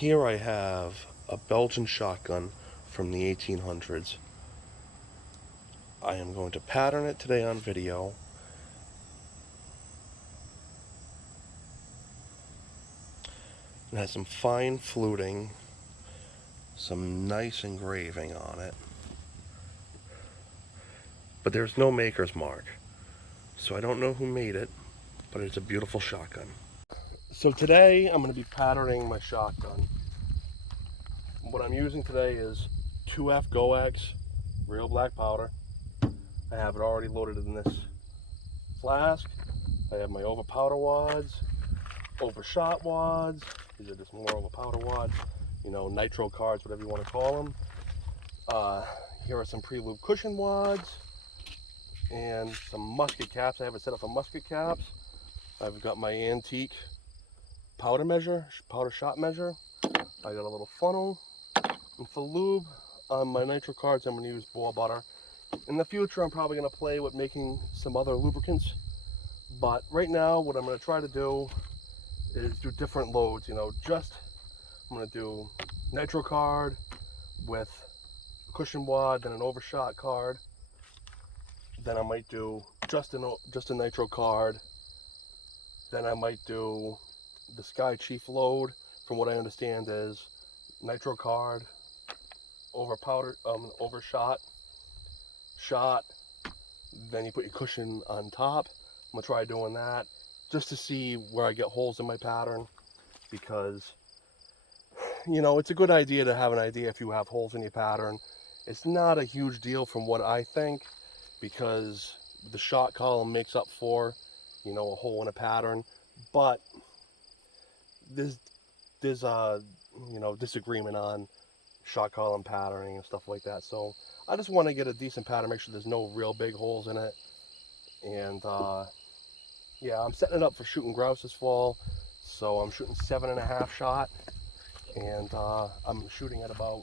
Here I have a Belgian shotgun from the 1800s. I am going to pattern it today on video. It has some fine fluting, some nice engraving on it, but there's no maker's mark, so I don't know who made it, but it's a beautiful shotgun. So today I'm going to be patterning my shotgun. What I'm using today is 2F GoX real black powder. I have it already loaded in this flask. I have my over powder wads, overshot wads. These are just more over powder wads, you know, nitro cards, whatever you want to call them. Here are some pre-lube cushion wads and some musket caps. I have it set up for musket caps. I've got my antique powder measure, powder shot measure. I got a little funnel. And for lube, on my nitro cards, I'm going to use boar butter. In the future, I'm probably going to play with making some other lubricants. But right now, what I'm going to try to do is do different loads. You know, I'm going to do nitro card with a cushion wad, then an overshot card. Then I might do just a nitro card. Then I might do the Sky Chief load. From what I understand is nitro card, overshot, shot. Then you put your cushion on top. I'm gonna try doing that just to see where I get holes in my pattern, because you know, it's a good idea to have an idea if you have holes in your pattern. It's not a huge deal from what I think, because the shot column makes up for, you know, a hole in a pattern. But there's a, you know, disagreement on shot column patterning and stuff like that. So I just want to get a decent pattern, make sure there's no real big holes in it. And yeah, I'm setting it up for shooting grouse this fall, so I'm shooting 7.5 shot, and I'm shooting at about,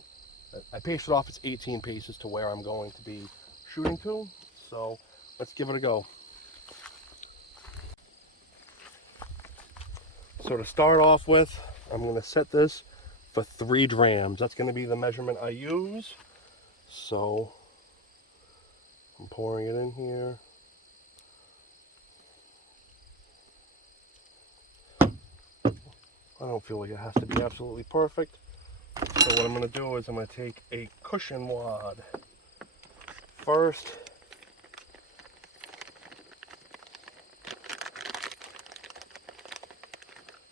I paced it off, it's 18 paces to where I'm going to be shooting to. So let's give it a go. So to start off with, I'm going to set this for 3 drams. That's going to be the measurement I use. So I'm pouring it in here. I don't feel like it has to be absolutely perfect. So what I'm going to do is I'm going to take a cushion wad first.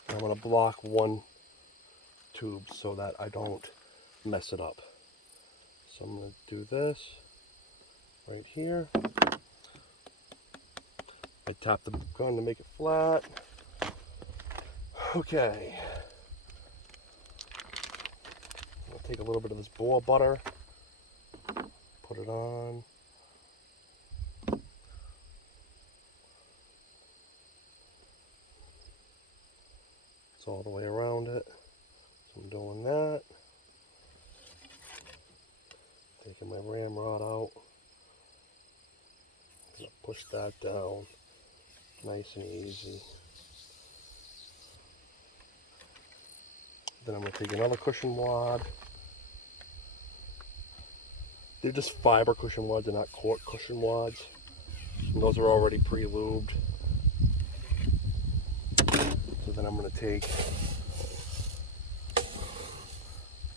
I'm going to block one tube so that I don't mess it up. So I'm going to do this right here. I tap the gun to make it flat. Okay. I'll take a little bit of this boar butter, put it on. It's all the way around it. So I'm doing that. Taking my ramrod out. I'm gonna push that down nice and easy. Then I'm going to take another cushion wad. They're just fiber cushion wads, they're not cork cushion wads. And those are already pre-lubed. So then I'm going to take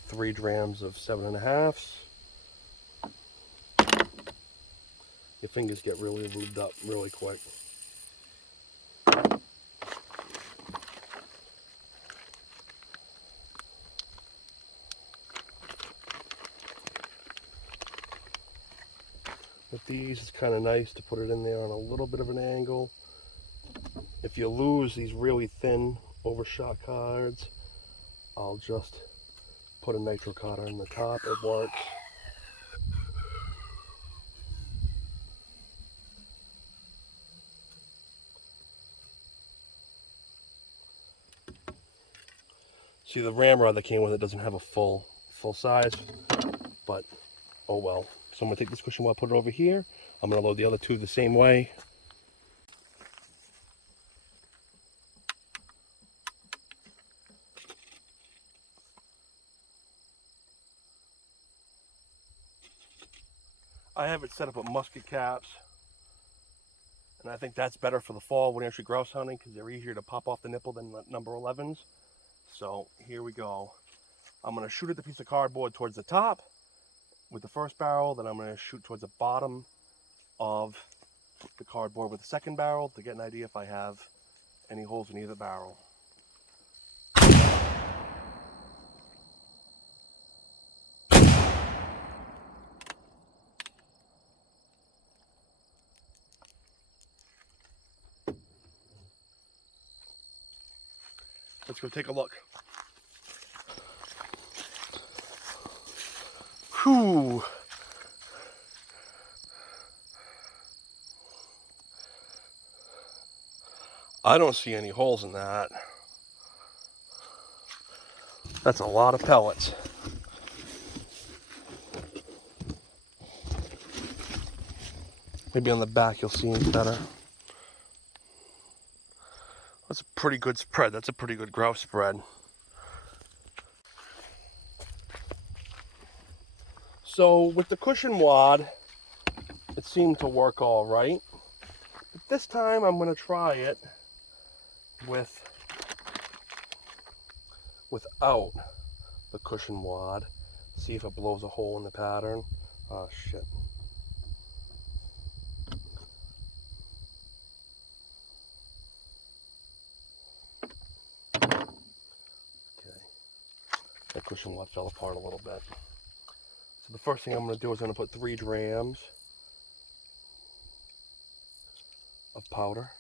3 drams of 7.5. Your fingers get really lubed up really quick. With these, it's kind of nice to put it in there on a little bit of an angle. If you lose these really thin overshot cards, I'll just put a nitro card on the top. It works. See, the ramrod that came with it doesn't have a full size, but oh well. So I'm going to take this cushion wad, put it over here. I'm going to load the other 2 the same way. I have it set up with musket caps, and I think that's better for the fall when you're actually grouse hunting because they're easier to pop off the nipple than the number 11s. So here we go. I'm going to shoot at the piece of cardboard towards the top with the first barrel, then I'm going to shoot towards the bottom of the cardboard with the second barrel to get an idea if I have any holes in either barrel. Let's go take a look. Whew. I don't see any holes in that. That's a lot of pellets. Maybe on the back you'll see it better. That's a pretty good spread. That's a pretty good grouse spread. So with the cushion wad, it seemed to work all right. But this time I'm going to try it without the cushion wad. See if it blows a hole in the pattern. Oh shit. Okay. That cushion wad fell apart a little bit. So the first thing I'm going to do is I'm going to put 3 grams of powder.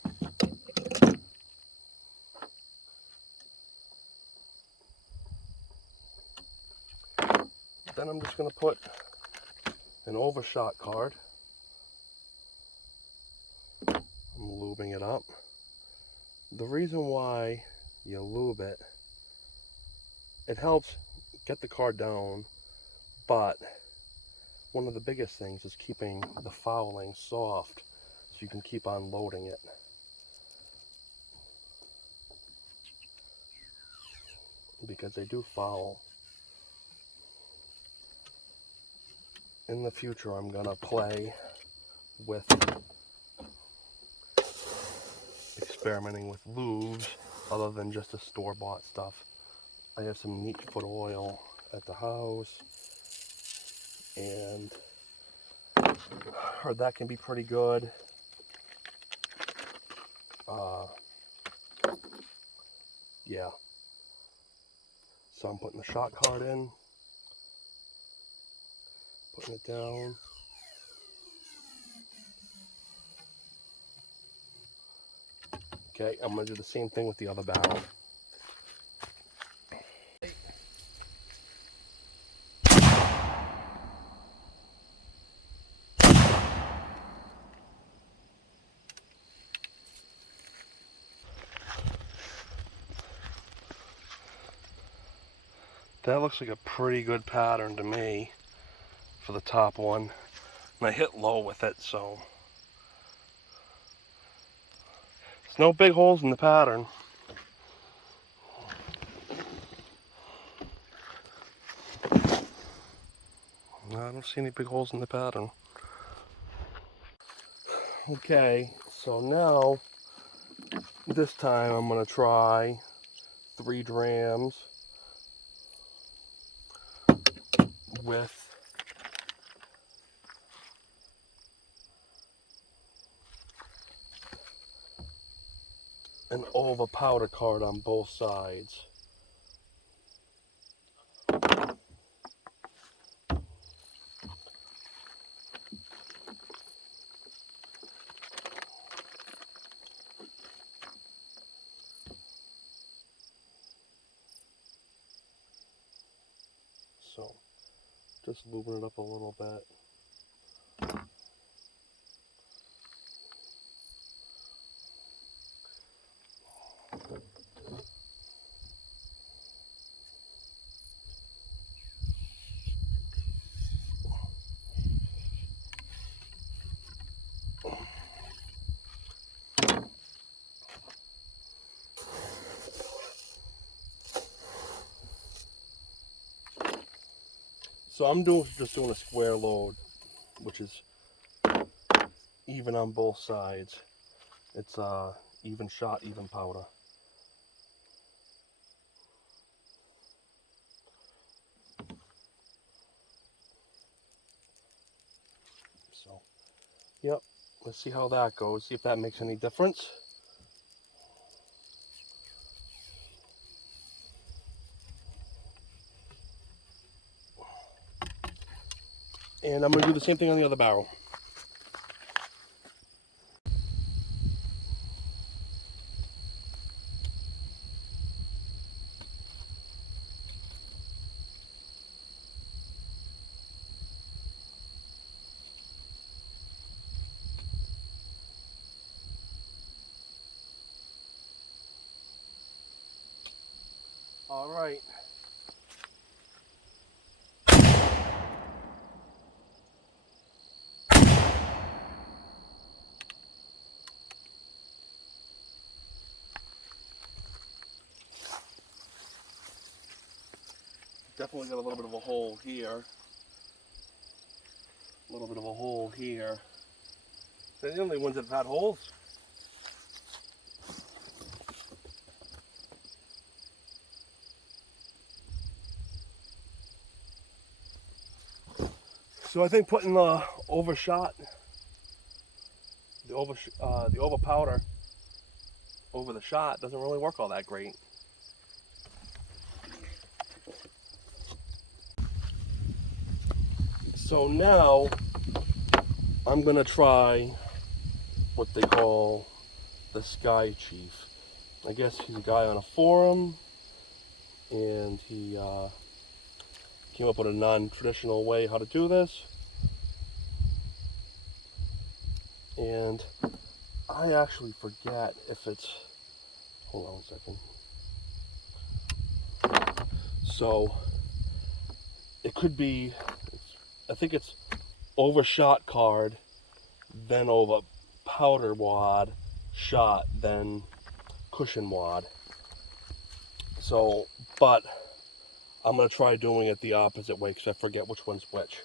Then I'm just going to put an overshot card. I'm lubing it up. The reason why you lube it, it helps get the card down, but one of the biggest things is keeping the fouling soft so you can keep on loading it. Because they do foul. In the future, I'm gonna play with experimenting with lubes other than just the store-bought stuff. I have some neat foot oil at the house, and heard that can be pretty good. Yeah. So I'm putting the shot card in, putting it down. Okay, I'm going to do the same thing with the other barrel. That looks like a pretty good pattern to me for the top one. And I hit low with it, so there's no big holes in the pattern. No, I don't see any big holes in the pattern. Okay, so now this time I'm going to try 3 grams with an over powder card on both sides. So just lubing it up a little bit. So I'm just doing a square load. which is even on both sides. It's even shot, even powder. So, yep, let's see how that goes, see if that makes any difference. And I'm going to do the same thing on the other barrel. All right. Definitely got a little bit of a hole here. A little bit of a hole here. They're the only ones that have had holes. So I think putting the overshot, the over powder over the shot doesn't really work all that great. So now I'm gonna try what they call the Sky Chief. I guess he's a guy on a forum, and he came up with a non-traditional way how to do this. And I actually forget if it's, hold on a second. So it could be, I think it's overshot card, then over powder wad, shot, then cushion wad. So, but I'm going to try doing it the opposite way because I forget which one's which.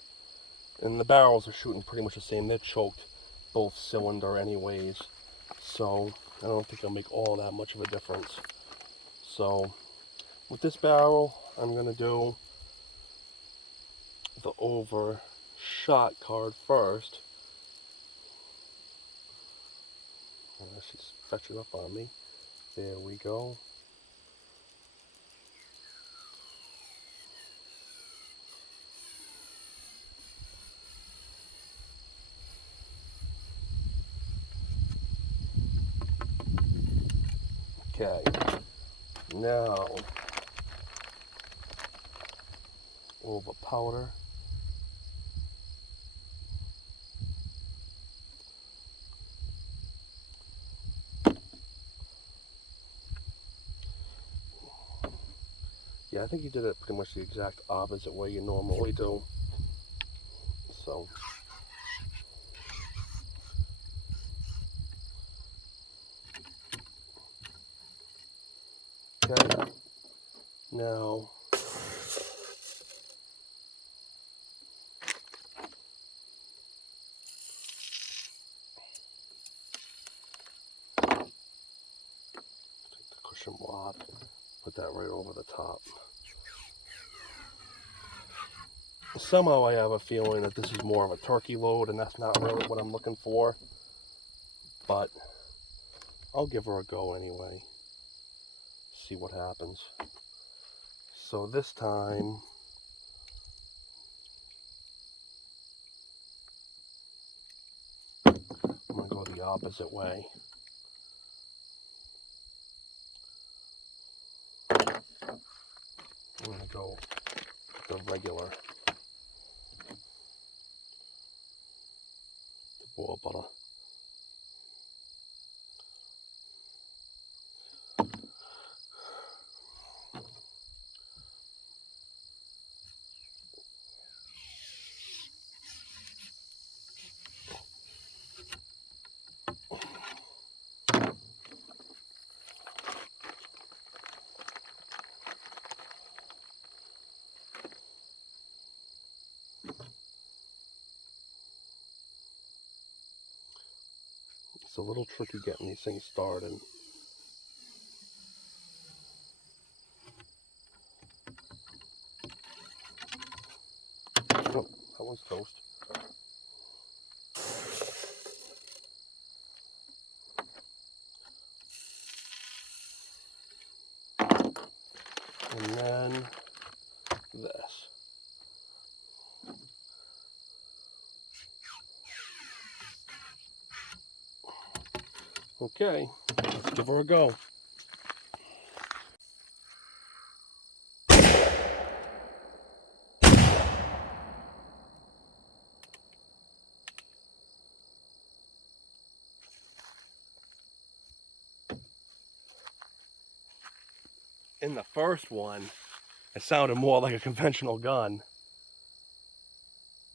And the barrels are shooting pretty much the same. They're choked both cylinder anyways. So I don't think they'll make all that much of a difference. So with this barrel, I'm going to do the overshot card first. She's fetching up on me. There we go. Okay, now over powder. Yeah, I think you did it pretty much the exact opposite way you normally do. So, okay, now take the cushion wad, put that right over the top. Somehow I have a feeling that this is more of a turkey load, and that's not really what I'm looking for, but I'll give her a go anyway, see what happens. So this time, I'm going to go the opposite way. I'm going to go the regular, the boiled butter. a little tricky getting these things started. Oh, that one's toast. And then this. Okay, let's give her a go. In the first one, it sounded more like a conventional gun.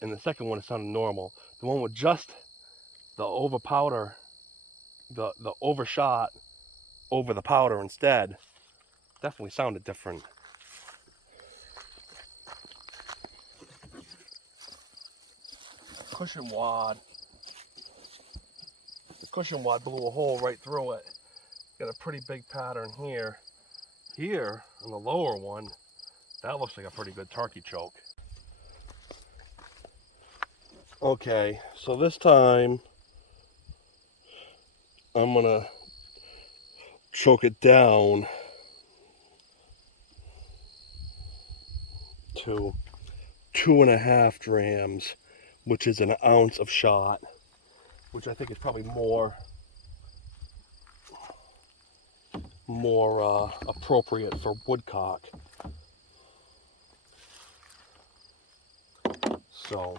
In the second one, it sounded normal. The one with just the over powder, the overshot over the powder instead, definitely sounded different. Cushion wad. The cushion wad blew a hole right through it. Got a pretty big pattern here. Here, on the lower one, that looks like a pretty good turkey choke. Okay, so this time I'm gonna choke it down to 2.5 drams, which is an ounce of shot, which I think is probably more appropriate for woodcock. So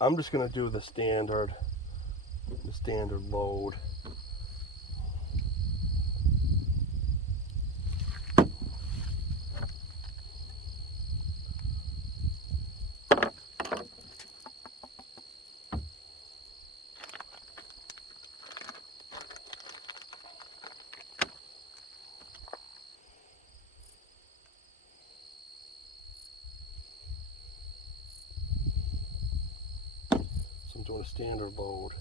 I'm just gonna do the standard load. So I'm doing a standard load.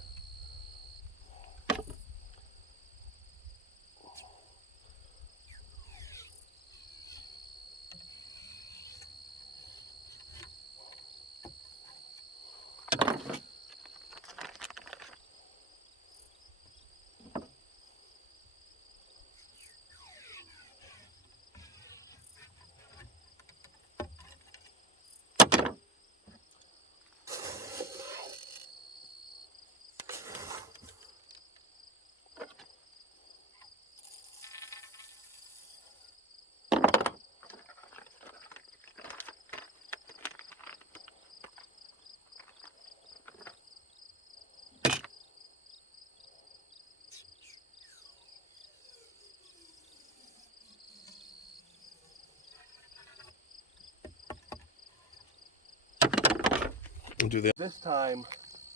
And do that. This time,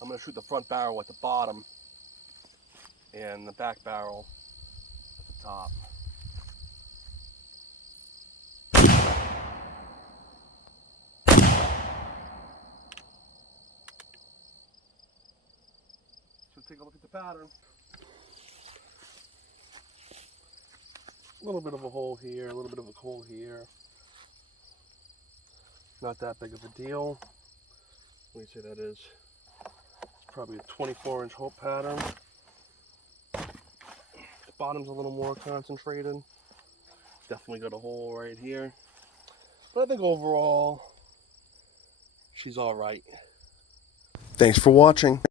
I'm going to shoot the front barrel at the bottom and the back barrel at the top. So take a look at the pattern. A little bit of a hole here, a little bit of a hole here. Not that big of a deal. What do you say that is? It's probably a 24-inch hole pattern. The bottom's a little more concentrated. Definitely got a hole right here. But I think overall, she's all right. Thanks for watching.